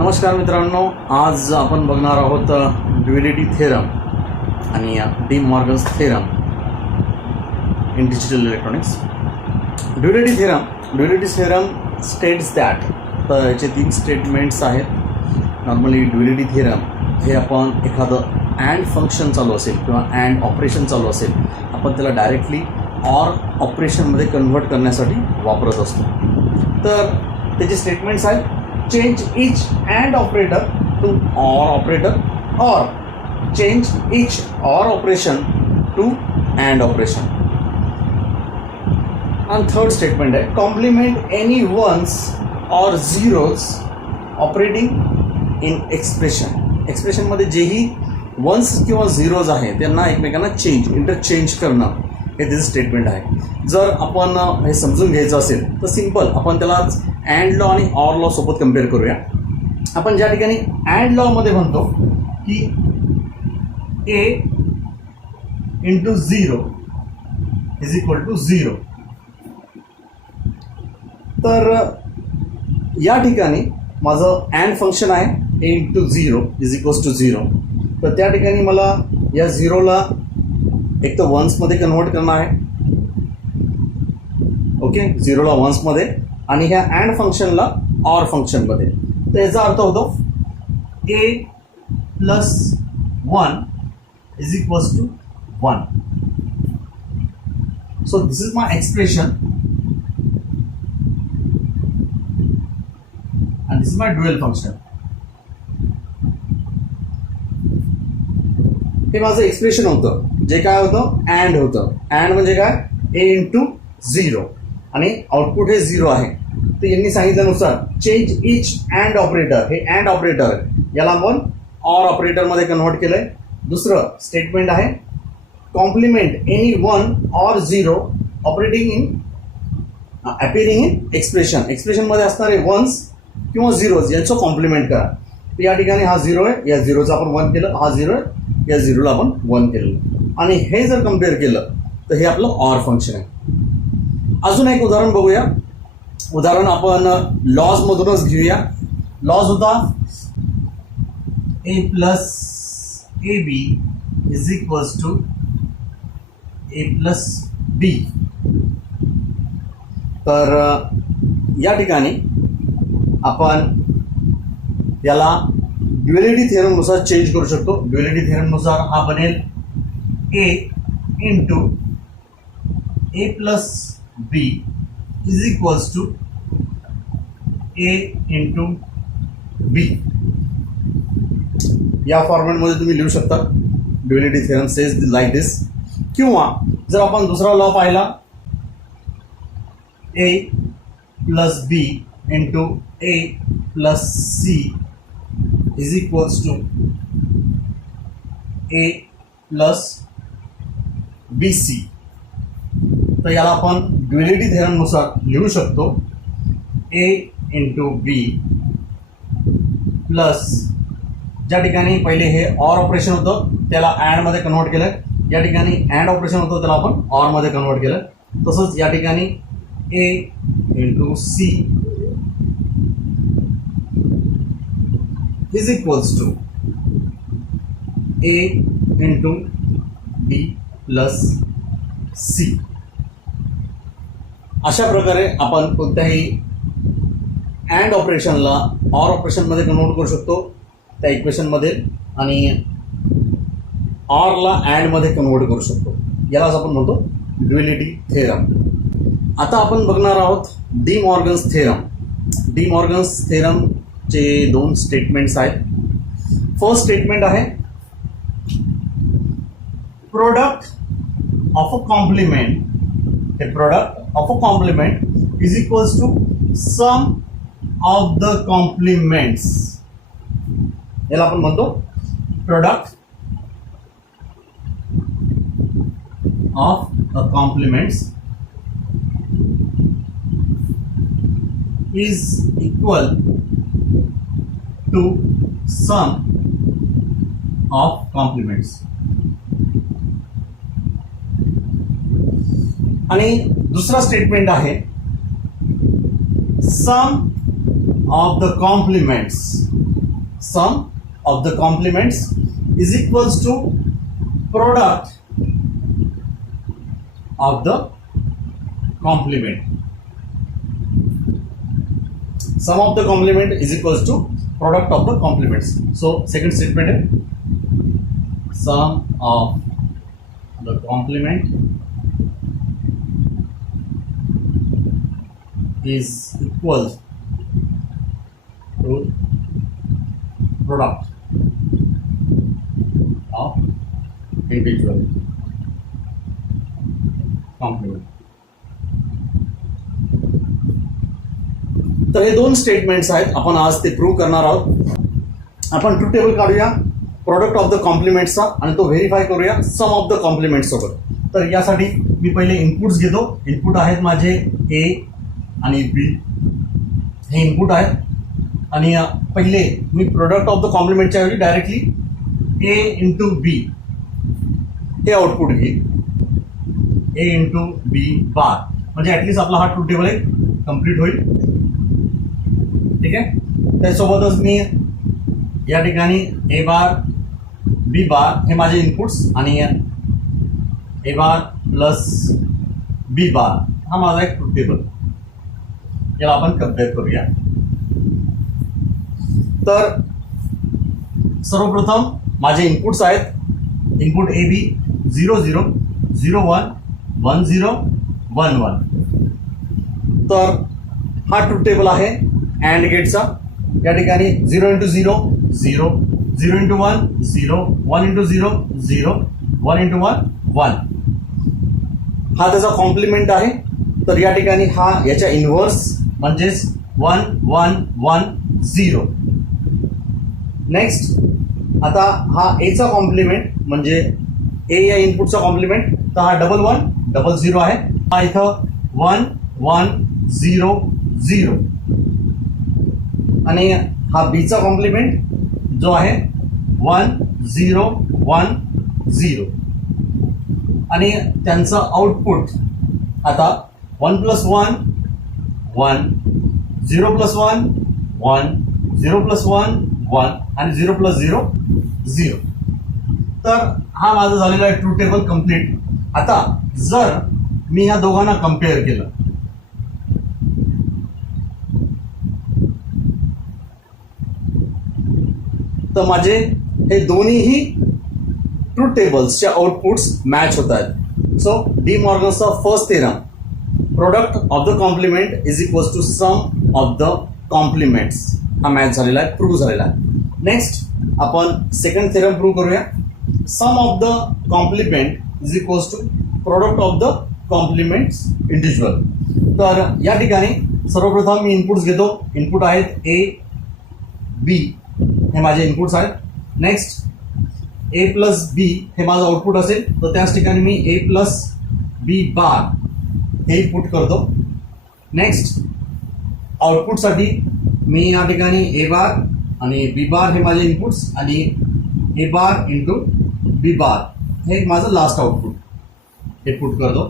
नमस्कार मित्रांनो, आज आपण बघणार आहोत ड्युएलिटी थेरम आणि D Morgan's theorem in digital electronics. Duality theorem states that, तर याचे 3 स्टेटमेंट्स आहेत. नॉर्मली ड्युएलिटी थेरम हे आपण एखादं अँड फंक्शन चालू असेल किंवा अँड ऑपरेशन चालू असेल, आपण त्याला डायरेक्टली ऑर ऑपरेशनमध्ये कन्व्हर्ट करण्यासाठी वापरत असतो. तर त्याचे स्टेटमेंट्स आहेत: change each AND operator to OR operator, or change each OR operation to AND operation. And third statement है complement any ones or zeros operating in expression. Expression मध्ये जेही वन्स किंवा झिरोज आहे त्यांना एकमेकांना इंटरचेंज करणं हे त्याचं स्टेटमेंट आहे. जर आपण हे समजून घ्यायचं असेल तर सिंपल आपण त्याला अँड लॉ आणि ऑर लॉ सोबत कम्पेअर करूया. आपण ज्या ठिकाणी अँड लॉ मध्ये म्हणतो की ए इंटू 0 इज इक्वल टू 0, तर या ठिकाणी माझं अँड फंक्शन आहे ए इंटू 0 इज इक्वल्स टू 0. तर त्या ठिकाणी मला या 0ला एक तर वन्समध्ये कन्व्हर्ट करणं आहे. ओके, 0ला वन्समध्ये आणि ह्या अँड फंक्शनला ऑर फंक्शनमध्ये. तर याचा अर्थ होतो A plus 1 is equals to 1. So this is my expression and this is my dual function. हे माझं एक्सप्रेशन होतं जे काय होतं अँड होतं. अँड म्हणजे काय ए इंटू 0 आणि आउटपुट हे 0 आहे. तर यांनी सांगितल्यानुसार चेंज इच अँड ऑपरेटर, हे अँड ऑपरेटर याला आपण ऑर ऑपरेटरमध्ये कन्व्हर्ट केलंय. दुसरं स्टेटमेंट आहे complement any 1 or 0 operating in appearing in expression. एक्सप्रेशनमध्ये असणारे वन्स किंवा झिरोज यांचं कॉम्प्लिमेंट करा. तर या ठिकाणी हा 0 आहे, या 0चं आपण 1 केलं, हा 0 आहे, या 0ला आपण 1 केलं आणि हे जर कम्पेअर केलं तर हे आपलं ऑर फंक्शन आहे. अजून एक उदाहरण बघूया. उदाहरण आपण लॉज मधूनच घेऊया. लॉज होता A plus A B is equals to A plus B. तर या ठिकाणी आपण याला ड्युएलिटी थेरमनुसार चेंज करू शकतो. ड्युएलिटी थेरमनुसार हा बनेल A into A plus B is equals to A into B. या फॉर्मॅटमध्ये तुम्ही लिहू शकता. Duality theorem says like this. किंवा जर आपण दुसरा लॉ पाहिला A plus B into A plus C is equals to A plus B C. तर याला आपण ड्युएलिटी थेरमनुसार लिहू शकतो ए इंटू बी प्लस, ज्या ठिकाणी पहिले हे ऑर ऑपरेशन होतं त्याला अँडमध्ये कन्व्हर्ट केलं, या ठिकाणी अँड ऑपरेशन होतं त्याला आपण ऑरमध्ये कन्व्हर्ट केलं. तसंच या ठिकाणी A into C is equals to a into b plus c. अशा प्रकारे आपण कोणत्याही अँड ऑपरेशनला ऑर ऑपरेशनमध्ये कन्वर्ट करू शकतो त्या इक्वेशनमध्ये आणि ऑरला अँडमध्ये कन्वर्ट करू शकतो. यालाच आपण म्हणतो ड्युएलिटी थेरम. आता आपण बघणार आहोत De Morgan's theorem. De Morgan's theorem चे 2 स्टेटमेंट्स आहेत. फर्स्ट स्टेटमेंट आहे प्रोडक्ट ऑफ अ कॉम्प्लिमेंट. हे product of a complement is equals to sum of the complements. याला आपण म्हणतो product of a complements is equal to sum of complements. आणि दुसरा statement आहे sum of the complements sum of the complements is equals to product of the complement. Sum of the complement is equals to product of the complements. So second statement है sum of the complement is equal to product of individual complement. तर हे दोन statements आहेत, आपण आज ते prove करणार आहोत. आपण ट्रूथ टेबल काढूया प्रोडक्ट ऑफ द कॉम्प्लिमेंट्सचा आणि तो व्हेरीफाय करूया सम ऑफ द कॉम्प्लिमेंट सोबत. तर यासाठी मी पहिले इनपुट्स घेतो. इनपुट आहेत माझे ए आणि बी, हे इनपुट आहेत. आणि पहिले मी प्रोडक्ट ऑफ द कॉम्प्लिमेंटच्या ऐवजी डायरेक्टली ए इंटू बी हे आउटपुट घेईल. ए इंटू बी बार, म्हणजे ऍटलीस्ट आपला हा ट्रूथ टेबल एक कम्प्लीट होईल. ठीक आहे. त्यासोबतच मी या ठिकाणी ए बार बी बार हे माझे इनपुट्स आणि ए बार प्लस बी बार हा माझा एक ट्रूथ टेबल, याला आपण कम्पेअर करूया. तर सर्वप्रथम माझे इनपुट्स आहेत. Input A B 0 0 0 1 1 0 1 1. तर हा ट्रूथ टेबल आहे अँड गेटचा. या ठिकाणी 0 इंटू 0 0 0 इंटू 1 0 1 इंटू 0 0 1 इंटू 1 1 हा त्याचा कॉम्प्लिमेंट आहे. तर या ठिकाणी हा याच्या इनव्हर्स म्हणजेच 1 1 1 0. नेक्स्ट आता हा एचा कॉम्प्लिमेंट म्हणजे ए या इनपुटचा कॉम्प्लिमेंट, तर हा 1 1 0 0 आहे. हा इथं 1 1 0 0 आणि हा बीचा कॉम्प्लिमेंट जो आहे 1 0 1 0 आणि त्यांचं आउटपुट आता 1 प्लस 1 1 0 प्लस 1 1 0 प्लस 1 1 आणि 0 प्लस 0 0. तर हा माझा झालेला आहे ट्रूथ टेबल कम्प्लीट. आता जर मी ह्या दोघांना कम्पेअर केलं तर माझे हे दोन्हीही ट्रूथ टेबल्सचे आउटपुट्स मॅच होत आहेत. सो डी मॉर्गनचा first theorem product of the complement is equals to sum of the complements हा मॅच झालेला आहे, प्रूव्ह झालेला आहे. नेक्स्ट आपण सेकंड थेरम प्रूव्ह करूया. Sum of the complement is equals to product of the complements individual. तर या ठिकाणी सर्वप्रथम मी इनपुट्स घेतो. इनपुट आहेत ए बी हे माझे इनपुट्स आहेत. नेक्स्ट ए प्लस बी हे माझं आउटपुट असेल, तर त्याच ठिकाणी मी ए प्लस बी बार हे पुट करतो. नेक्स्ट आउटपुटसाठी मी या ठिकाणी ए बार आणि बी बार हे माझे इनपुट्स आणि ए बार इंटू बी बार हे माझं लास्ट आउटपुट हे पुट करतो.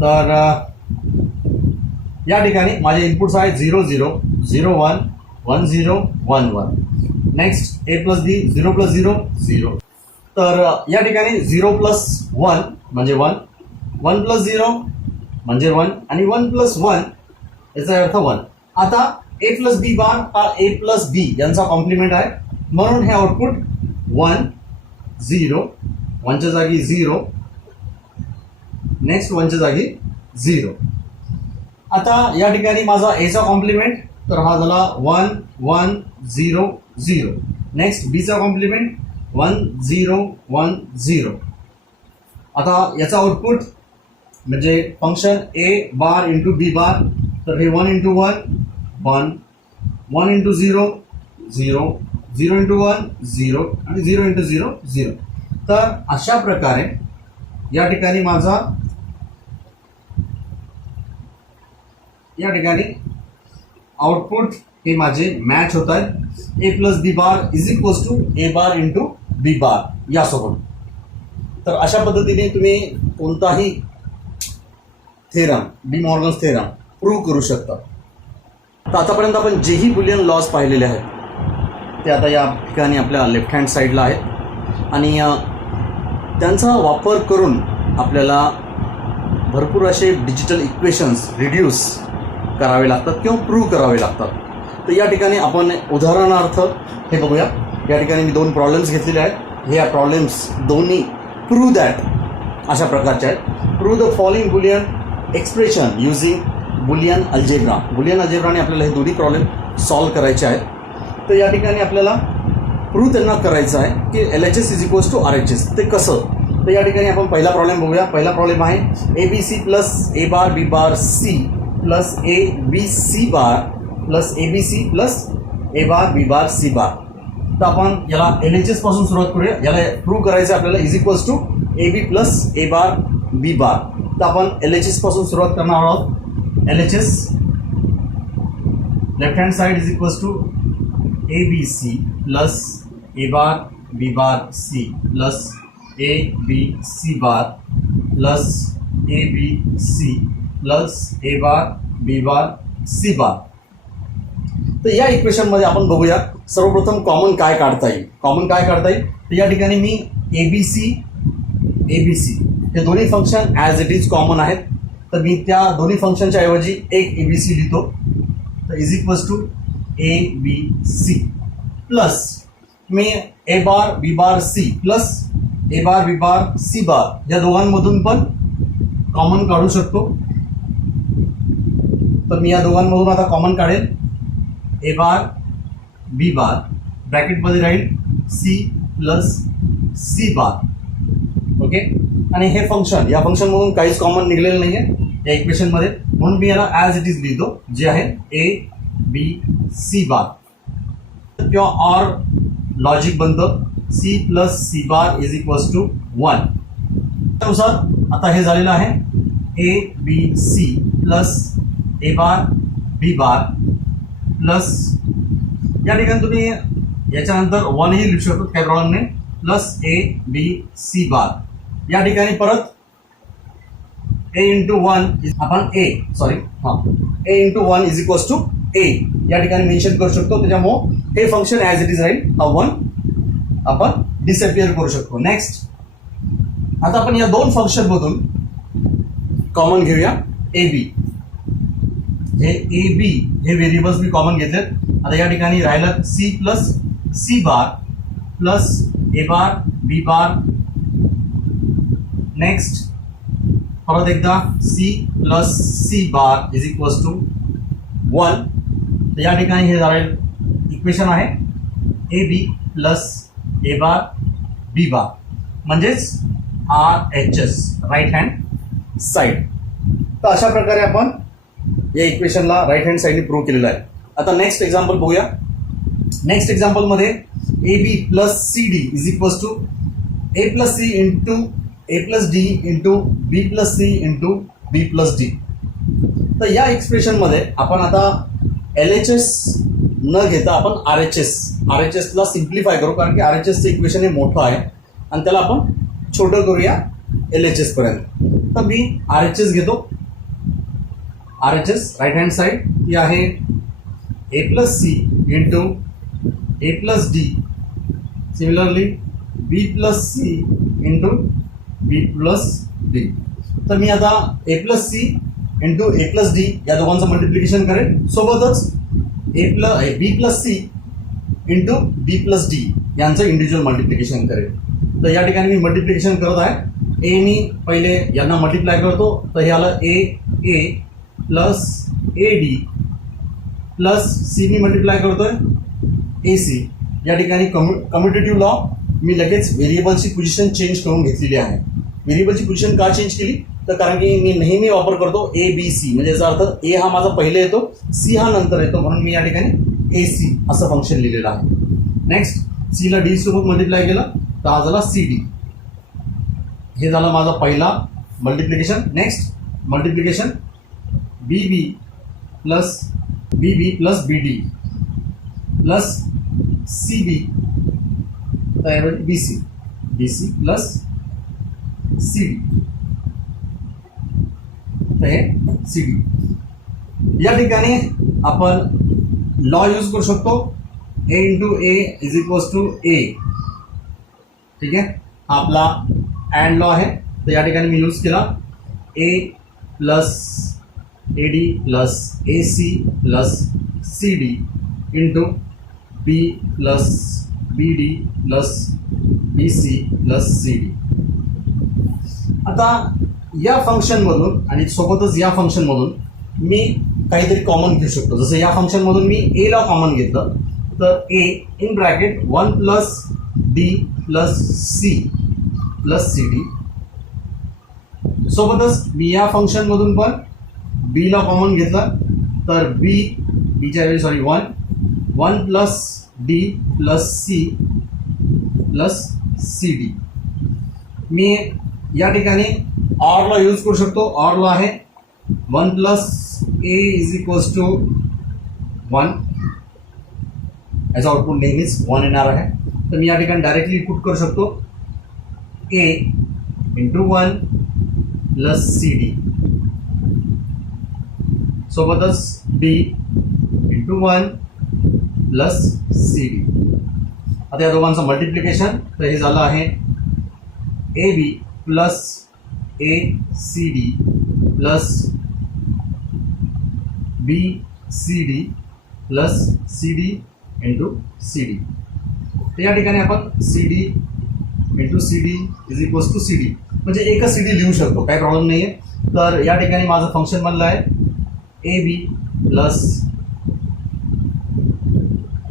तर या ठिकाणी माझे इनपुट्स आहेत 0 0 0 1 1 0 1 1. नेक्स्ट ए प्लस बी 0 प्लस 0 0. तर या ठिकाणी 0 प्लस 1 म्हणजे 1 1 प्लस 0 म्हणजे 1 आणि 1 प्लस 1 याचा अर्थ 1. आता ए प्लस बी बार हा ए प्लस बी यांचा कॉम्प्लिमेंट आहे, म्हणून हे आउटपुट 1 0 1च्या जागी 0 नेक्स्ट 1च्या जागी 0. आता या ठिकाणी माझा एचा कॉम्प्लिमेंट तर हा झाला 1 1 0 0. नेक्स्ट बीचा कॉम्प्लिमेंट 1 0 1 0. आता याचा आउटपुट म्हणजे फंक्शन ए बार इंटू बी बार, तर हे 1 इंटू 1 1 1 इंटू 0 0 0 इंटू 1 0 आणि 0 इंटू 0 0. तर अशा प्रकारे या ठिकाणी माझा या ठिकाणी आउटपुट हे माझे मॅच होत आहेत. A plus B bar is equals to A bar into B bar यासोबत. तर अशा पद्धतीने तुम्ही कोणताही theorem De Morgan's theorem prove करू शकता. तर आतापर्यंत आपण जेही बुलियन लॉज पाहिलेले आहेत ते आता या ठिकाणी आपल्या लेफ्ट हँड साईडला आहेत आणि त्यांचा वापर करून आपल्याला भरपूर असे डिजिटल इक्वेशन्स रिड्यूस करावे लागतात किंवा प्रूव्ह करावे लागतात. तर या ठिकाणी आपण उदाहरणार्थ हे बघूया. या ठिकाणी मी 2 प्रॉब्लेम्स घेतलेले आहेत. हे प्रॉब्लेम्स दोन्ही प्रूव्ह दॅट अशा प्रकारचे आहेत. Prove the following Boolean expression using Boolean algebra. Boolean अल्जेब्राने आपल्याला हे दोन्ही प्रॉब्लेम सॉल्व्ह करायचे आहेत. तर या ठिकाणी आपल्याला प्रूव्ह त्यांना करायचं आहे की LHS is equals to RHS. ते कसं? तर या ठिकाणी आपण पहिला प्रॉब्लेम बघूया. पहिला प्रॉब्लेम आहे ABC plus A bar B bar C plus ABC bar plus ABC plus A bar B bar C bar. तर आपण याला LHS पासून सुरुवात करूया. याला प्रूव्ह करायचं आपल्याला is equals to AB plus A bar B bar. तर आपण LHS पासून सुरुवात करणार आहोत. LHS left hand side is equals to ABC plus A bar B bar C plus ABC bar plus ABC plus A bar B bar C bar. तर या इक्वेशनमध्ये आपण बघूया सर्वप्रथम कॉमन काय काढता येईल. कॉमन काय काढता येईल तर या ठिकाणी मी ABC हे दोन्ही function as it is common आहेत. तर मी त्या दोन्ही फंक्शनच्या ऐवजी एक ABC लिहितो. तर is equals to ABC plus मी A bar B bar C plus A bar B bar C bar या दोघांमधून पण कॉमन काढू शकतो. तर मी या दोघांमधून आता कॉमन काढेल. A बार B बार ब्रॅकेटमध्ये राहील C प्लस C बार. ओके. आणि हे फंक्शन या फंक्शनमधून काहीच कॉमन निघलेलं नाही आहे या इक्वेशनमध्ये, म्हणून मी याला ॲज इट इज लिहितो जे आहे ABC बार. किंवा ऑर लॉजिक बनतं C plus C bar is equals to 1. त्यानुसार आता हे झालेलं आहे ABC plus A bar B bar plus या ठिकाणी तुम्ही याच्यानंतर 1 ही लिहू शकतो, काही प्रॉब्लेम नाही. Plus ABC bar. या ठिकाणी परत A इंटू 1 आपण A into 1 is equals to A या ठिकाणी मेन्शन करू शकतो. त्याच्यामुळे हे फंक्शन ॲज इट इज राहील. हा 1 आपण डिसअपिअर करू शकतो. नेक्स्ट आता आपण या दोन फंक्शनमधून कॉमन घेऊया AB. हे AB हे व्हेरिएबल्स मी कॉमन घेतलेत. आता या ठिकाणी राहिलं C plus C bar plus A bar B bar. Next परत एकदा C plus C bar is equals to 1. तर या ठिकाणी हे राहील इक्वेशन आहे AB plus A bar B bar म्हणजेच RHS राईट हँड साईड. तर अशा प्रकारे आपण या इक्वेशनला राईट हँड साईडने प्रूव्ह केलेलं आहे. आता नेक्स्ट एक्झाम्पल बघूया. नेक्स्ट एक्झाम्पलमध्ये AB plus CD is equals to A plus C into A plus D into B plus C into B plus D. तर या एक्सप्रेशनमध्ये आपण आता LHS न घेता आपण RHSला सिम्प्लिफाय करू, कारण की RHSचं इक्वेशन हे मोठं आहे आणि त्याला आपण छोटं करूया LHS पर्यंत. तर मी RHS घेतो. RHS राईट हँड साईड ही आहे A plus C into A plus D. Similarly B plus C into B plus D. तर मी आता A plus C into A plus D या दोघांचं मल्टिप्लिकेशन करेल. सोबतच B plus C into B plus D यांचं individual multiplication करेल. तर या ठिकाणी मी मल्टिप्लिकेशन करत आहे. एनी पहिले यांना मल्टिप्लाय करतो. तर हे आलं A plus AD plus C me multiply करतोय AC. या ठिकाणी कम्युटेटिव्ह लॉ मी लगेच व्हेरिएबलची पोझिशन चेंज करून घेतलेली आहे. व्हेरिएबलची पोझिशन का चेंज केली तर कारण की मी नेहमी वापर करतो ABC, म्हणजे याचा अर्थ A हा माझा पहिले येतो, C हा नंतर येतो, म्हणून मी या ठिकाणी AC असं फंक्शन लिहिलेलं आहे. नेक्स्ट C ला D सोबत मल्टिप्लाय केलं तर हा झाला CD. हे झालं माझा पहिला multiplication. Next multiplication BB plus BD plus CB त्याऐवजी BC प्लस CD तर हे CD. या ठिकाणी आपण लॉ यूज करू शकतो A into A is equals to A. ठीक आहे, हा आपला अँड लॉ आहे. तर या ठिकाणी मी यूज केला A plus A D plus A C plus C D into B plus B D plus B C plus C D. आता या फंक्शनमधून आणि सोबतच या फंक्शनमधून मी काहीतरी कॉमन घेऊ शकतो. जसं या फंक्शनमधून मी ए ला कॉमन घेतलं तर A in bracket 1 plus D plus C plus C D. सोबतच मी या फंक्शनमधून पण बी ला कॉमन घेतलं तर बीच्या ऐवजी 1 plus D plus C plus C D. मी या ठिकाणी ऑर ला यूज करू शकतो. ऑर ला आहे 1 plus A is equals to 1. याचा आउटपुट नेहमीच 1 येणार आहे. तर मी या ठिकाणी डायरेक्टली पुट करू शकतो A into 1 plus C D सोबतच B into 1 plus C D. आता या दोघांचं मल्टिप्लिकेशन तर हे झालं आहे A B plus A C D plus B C D plus C D into C D. तर या ठिकाणी आपण C D into C D is equals to C D म्हणजे एकच सी डी लिहू शकतो, काही प्रॉब्लेम नाही आहे. तर या ठिकाणी माझं फंक्शन बनलं आहे A B plus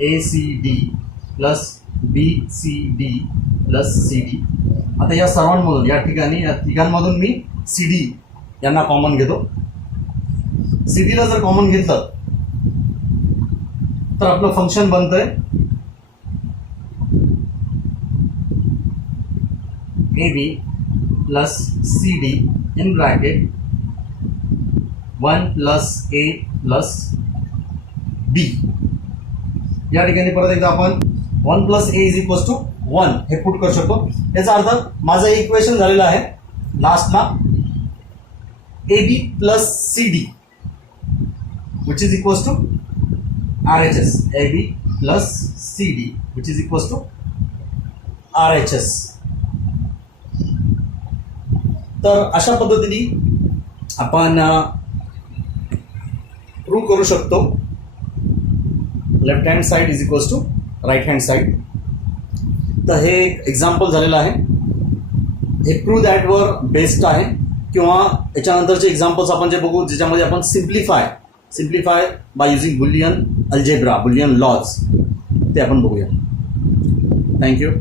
A C D plus B C D plus C D. आता या सर्वांमधून या ठिकाणी या तिघांमधून मी सी डी यांना कॉमन घेतो. सी डीला जर कॉमन घेतलं तर आपलं फंक्शन बनतंय A B plus C D in bracket 1 plus A plus B. या ठिकाणी परत एकदा आपण 1 plus A is equals to 1 हे पुट करू शकतो. याचा अर्थ माझं इक्वेशन झालेलं आहे लास्टला A B plus C D which is equals to R H S. A B plus C D which is equals to R H S. तर अशा पद्धतीने आपण प्रूव्ह करू शकतो left hand side is equals to right hand side. तर हे एक example झालेलं आहे. हे प्रूव्ह दॅट वर बेस्ड आहे किंवा याच्यानंतरचे एक्झाम्पल्स आपण जे बघू ज्याच्यामध्ये आपण simplify by using Boolean algebra Boolean laws ते आपण बघूया. थँक्यू.